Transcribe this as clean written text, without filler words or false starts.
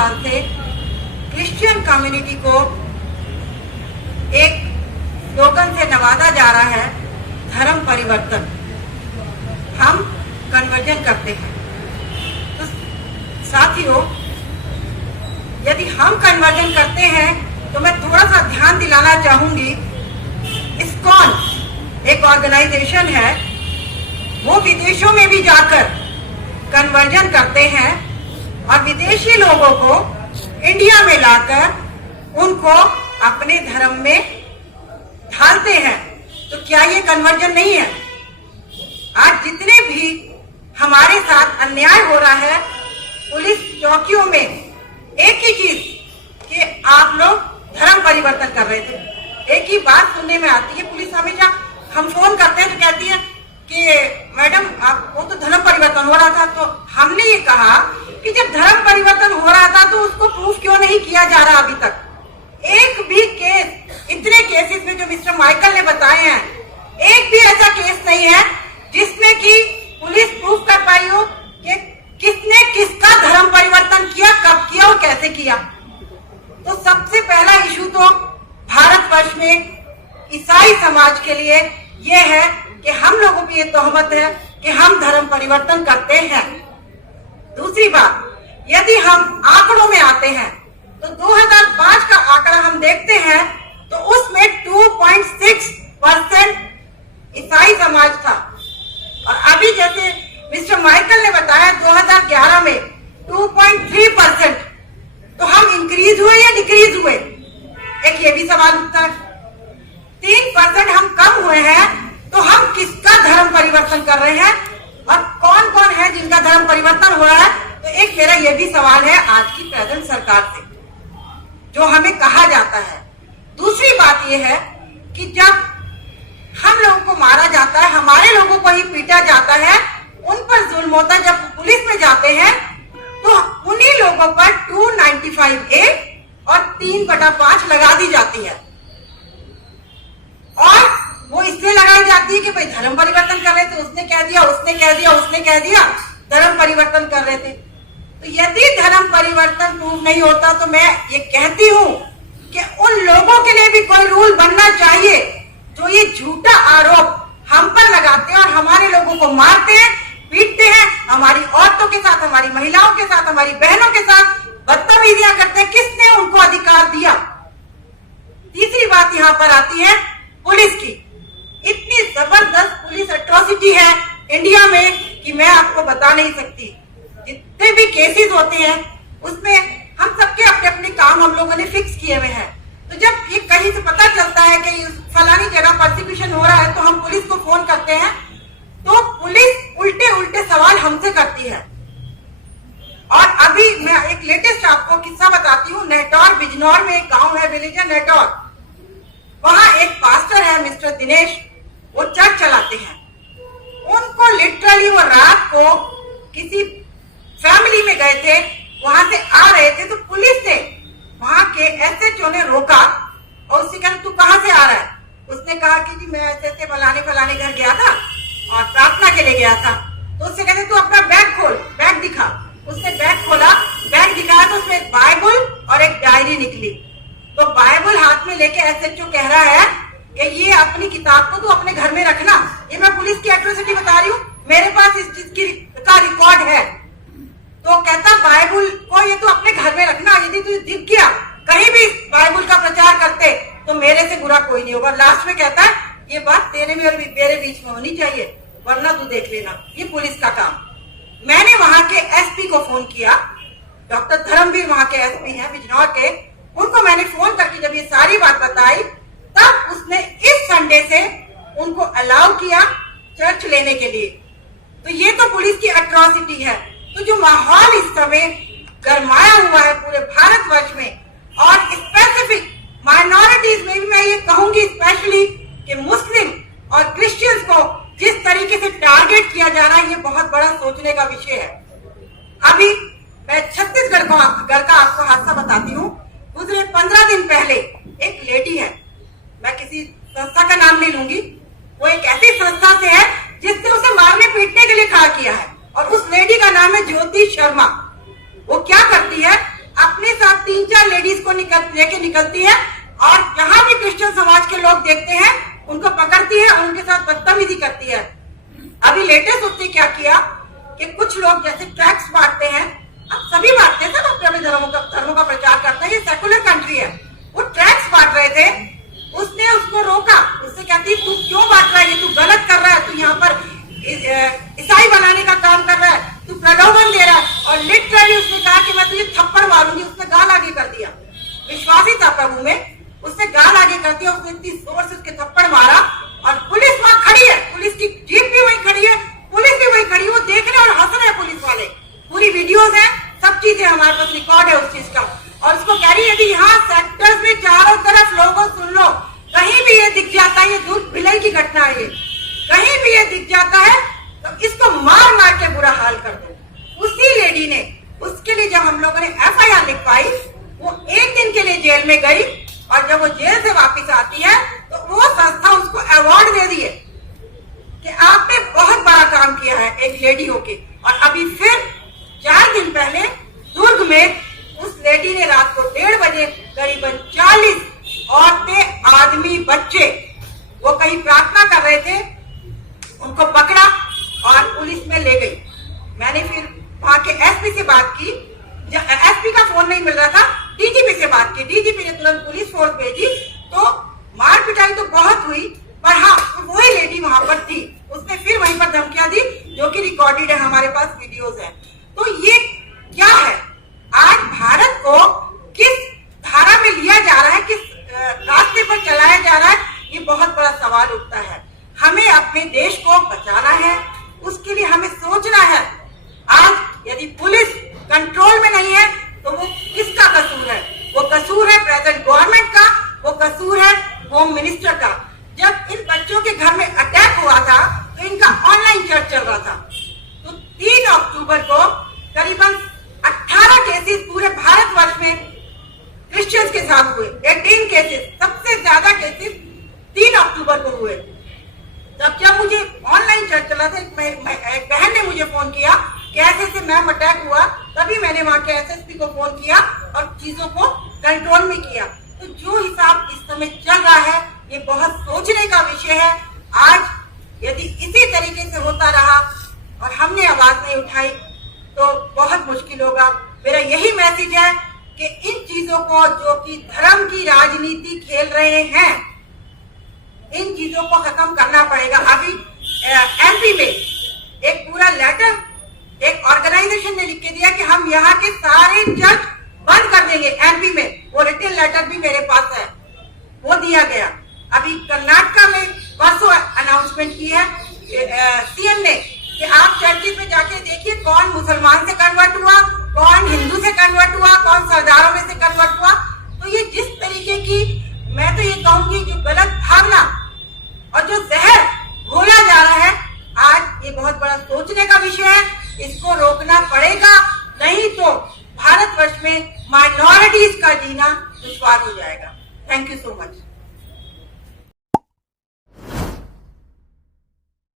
साल से Christian community को एक स्लोगन से नवाजा जा रहा है, धर्म परिवर्तन। हम कन्वर्जन करते हैं। तो साथियों, यदि हम कन्वर्जन करते हैं तो मैं थोड़ा सा ध्यान दिलाना चाहूंगी। इस्कॉन एक ऑर्गेनाइजेशन है, वो विदेशों में भी जाकर कन्वर्जन करते हैं और विदेशी लोगों को इंडिया में लाकर उनको अपने धर्म में ढालते हैं। तो क्या ये कन्वर्जन नहीं है? आज जितने भी हमारे साथ अन्याय हो रहा है पुलिस चौकियों में, एक ही चीज कि आप लोग धर्म परिवर्तन कर रहे थे। एक ही बात सुनने में आती है, पुलिस हमेशा, हम फोन करते हैं तो कहती है कि मैडम आप वो तो धर्म परिवर्तन हो रहा था। तो हमने ये कहा कि जब धर्म परिवर्तन हो रहा था तो उसको प्रूफ क्यों नहीं किया जा रहा अभी तक? एक भी केस, इतने केसेस में जो मिस्टर माइकल ने बताए हैं, एक भी ऐसा केस नहीं है जिसमें कि पुलिस प्रूफ कर पाई हो कि किसने किसका धर्म परिवर्तन किया, कब किया और कैसे किया। तो सबसे पहला इशू तो भारतवर्ष में ईसाई समाज के लिए यह है कि हम लोगों की ये तोहमत है कि हम धर्म परिवर्तन करते हैं। दूसरी बात, यदि हम आंकड़ों में आते हैं तो 2005 का आंकड़ा हम देखते हैं तो उसमें 2.6% ईसाई समाज था और अभी जैसे मिस्टर माइकल ने बताया 2011 में 2.3%। तो हम इंक्रीज हुए या डिक्रीज हुए? एक ये भी सवाल उठता है। 3% हम कम हुए हैं तो हम किसका धर्म परिवर्तन कर रहे हैं और कौन कौन है जिनका धर्म परिवर्तन हो रहा है? तो एक मेरा ये भी सवाल है आज की प्रेजेंट सरकार से, जो हमें कहा जाता है। दूसरी बात यह है कि जब हम लोगों को मारा जाता है, हमारे लोगों को ही पीटा जाता है, उन पर जुल्म होता है, जब पुलिस में जाते हैं तो उन्हीं लोगों पर 295A और 3/5 लगा दी जाती है। और वो इसलिए लगाई जाती है कि भाई धर्म परिवर्तन कर रहे थे, उसने कह दिया, उसने कह दिया, उसने कह दिया, धर्म परिवर्तन कर रहे थे। तो यदि धर्म परिवर्तन प्रूव नहीं होता तो मैं ये कहती हूँ कि उन लोगों के लिए भी कोई रूल बनना चाहिए जो ये झूठा आरोप हम पर लगाते हैं और हमारे लोगों को मारते हैं, पीटते हैं, हमारी औरतों के साथ, हमारी महिलाओं के साथ, हमारी बहनों के साथ बदतमीजियां करते हैं। किसने उनको अधिकार दिया? तीसरी बात यहाँ पर आती है पुलिस की। इतनी जबरदस्त पुलिस एट्रोसिटी है इंडिया में कि मैं आपको बता नहीं सकती। जितने भी केसेस होते हैं उसमें हम सबके अपने अपने काम हम लोगों ने फिक्स किए हुए हैं। तो जब ये कहीं से पता चलता है कि फलानी जगह परसिक्यूशन हो रहा है तो हम पुलिस को फोन करते हैं, तो पुलिस उल्टे उल्टे सवाल हमसे करती है। और अभी मैं एक लेटेस्ट आपको किस्सा बताती हूँ। नेटौर बिजनौर में एक गांव है, विलेज है नेटौर। वहां एक पास्टर है मिस्टर दिनेश, वो चर्च चलाते हैं। उनको लिटरली वो रात को किसी फैमिली में गए थे, वहां से आ रहे थे तो पुलिस ने, वहां के SHO ने रोका और उससे कहा तू कहाँ से आ रहा है? उसने कहा कि जी मैं ऐसे फलाने फलाने घर गया था और प्रार्थना के लिए गया था। तो उससे कहते तू अपना बैग खोल, बैग दिखा। उसने बैग खोला, बैग दिखाया तो उसमें एक बाइबल और एक डायरी निकली। तो बाइबल हाथ में लेके SHO कह रहा है कि ये अपनी किताब को तू अपने घर में रखना। ये मैं पुलिस की एट्रोसिटी बता रही हूँ, मेरे पास इस चीज का रिकॉर्ड है। तो कहता बाइबल को ये तू अपने घर में रखना, यदि तू दिख गया कहीं भी बाइबल का प्रचार करते तो मेरे से बुरा कोई नहीं होगा। लास्ट में कहता है ये बात तेरे में और मेरे बीच में होनी चाहिए, वरना तू देख लेना। ये पुलिस का काम। मैंने वहां के SP को फोन किया, डॉक्टर धर्मवीर वहां के SP हैं बिजनौर के। उनको मैंने फोन करके जब ये सारी बात बताई तब उसने इस संडे से उनको अलाउ किया चर्च लेने के लिए। तो ये तो पुलिस की एट्रोसिटी है। तो जो माहौल इस समय गरमाया हुआ है पूरे भारतवर्ष में और स्पेसिफिक माइनॉरिटीज में भी मैं ये कहूंगी स्पेशली कि मुस्लिम और क्रिश्चियंस को जिस तरीके से टारगेट किया जा रहा है, ये बहुत बड़ा सोचने का विषय है। अभी मैं छत्तीसगढ़ का आपको हादसा बताती हूँ। गुजरे 15 दिन पहले एक लेडी है, मैं किसी संस्था का नाम नहीं लूंगी, वो एक ऐसी संस्था से है जिसने उसे मारने पीटने के लिए खड़ा किया है और उस लेडी का नाम है ज्योति शर्मा। वो क्या करती है, अपने लेडीज को लेके निकलती है और जहां भी क्रिश्चियन समाज के लोग देखते हैं उनको पकड़ती है और उनके साथ बदतमीजी करती है। अभी लेटेस्ट उसने क्या किया कि कुछ लोग जैसे ट्रैक्स बांटते हैं, अब सभी बांटते हैं, सब अपने अपने धर्मों का प्रचार करते हैं, ये सेकुलर कंट्री है, वो ट्रैक्स बांट रहे थे, उसने उसको रोका, उससे कहती तू क्यों बांट रहा है, ये तू गलत कर रहा है, तू यहाँ पर ईसाई बनाने का काम कर रहा है, तू प्रलोभन दे रहा है। और लिटरली उसने कहा कि मैं तुझे थप्पड़ मारूंगी, उसने गाल आगे कर दिया, विश्वासी था प्रभु में, उसने गाल आगे कर दिया, उसने इतनी जोर से उसके थप्पड़ मारा और पुलिस वहां खड़ी है, पुलिस की जीप भी वहीं खड़ी है, पुलिस भी वहीं खड़ी है, वो देख रहे और हंस रहे पुलिस वाले, पूरी वीडियोस है, सब चीजें हमारे पास रिकॉर्ड है उस चीज का। और उसको कह रही है यदि यहाँ सेक्टर्स में चारों तरफ लोगों सुन लो, कहीं भी ये दिख जाता है, ये दूध भिलाई की घटना है, ये कहीं भी ये दिख जाता है तो इसको मार मार के बुरा हाल कर दो। उसी लेडी ने, उसके लिए जब हम लोगों ने FIR लिखवाई, वो 1 दिन के लिए जेल में गई और जब वो जेल से वापस आती है तो वो संस्था उसको अवार्ड दे दिए कि आपने बहुत बड़ा काम किया है एक लेडी होके। और अभी फिर 4 दिन पहले दुर्ग में उस लेडी ने रात को 1:30 बजे करीबन 40 औरतें, आदमी, बच्चे, वो कहीं प्रार्थना कर रहे थे, उनको पकड़ा और पुलिस में ले गई। मैंने फिर वहां के SP से बात की, SP का फोन नहीं मिल रहा था, DGP से बात की, DGP ने तुरंत पुलिस फोर्स भेजी, तो मार पिटाई तो बहुत हुई, पर हाँ वही लेडी वहां पर थी, उसने फिर वहीं पर धमकियां दी, जो कि रिकॉर्डेड है, हमारे पास वीडियोस है। तो ये क्या है, आज भारत को किस धारा में लिया जा रहा है, किस रास्ते पर चलाया जा रहा है, ये बहुत बड़ा सवाल उठता है। हमें अपने देश को बचाना है, उसके लिए हमें सोचना है। आज यदि पुलिस कंट्रोल में नहीं है तो वो किसका कसूर है? वो कसूर है प्रेजेंट गवर्नमेंट का, वो कसूर है होम मिनिस्टर का। जब इन बच्चों के घर में अटैक हुआ था तो इनका ऑनलाइन चर्च चल रहा था, तो 3 अक्टूबर को करीबन 18 केसेस पूरे भारतवर्ष में क्रिश्चियंस के साथ हुए, 18 केसेस, सबसे ज्यादा केसेस 3 अक्टूबर को हुए। तब जब मुझे ऑनलाइन चर्च चला था, एक बहन ने मुझे फोन किया कि ऐसे मैम अटैक हुआ, तभी मैंने वहां के SSP को फोन किया और चीजों को कंट्रोल में किया। तो जो हिसाब इस समय चल रहा है, ये बहुत सोचने का विषय है। आज यदि इसी तरीके से होता रहा और हमने आवाज नहीं उठाई तो बहुत मुश्किल होगा। मेरा यही मैसेज है कि इन चीजों को, जो कि धर्म की राजनीति खेल रहे हैं, इन चीजों को खत्म करना पड़ेगा। अभी MP में एक पूरा लेटर एक ऑर्गेनाइजेशन ने लिख के दिया कि हम यहाँ के सारे चर्च बंद कर देंगे MP में, वो रिटन लेटर भी मेरे पास है, वो दिया गया। अभी कर्नाटका में परसों अनाउंसमेंट की है CM ने कि आप चर्चिस में जाके देखिए कौन मुसलमान से कन्वर्ट हुआ, कौन हिंदू से कन्वर्ट हुआ, कौन सरदारों में से कन्वर्ट हुआ। तो ये जिस तरीके की, मैं तो ये कहूंगी, जो गलत भावना और जो जहर घोला जा रहा है, आज ये बहुत बड़ा सोचने का विषय है। इसको रोकना पड़ेगा, नहीं तो भारतवर्ष में माइनॉरिटीज का जीना दुश्वार हो जाएगा। Thank you so much.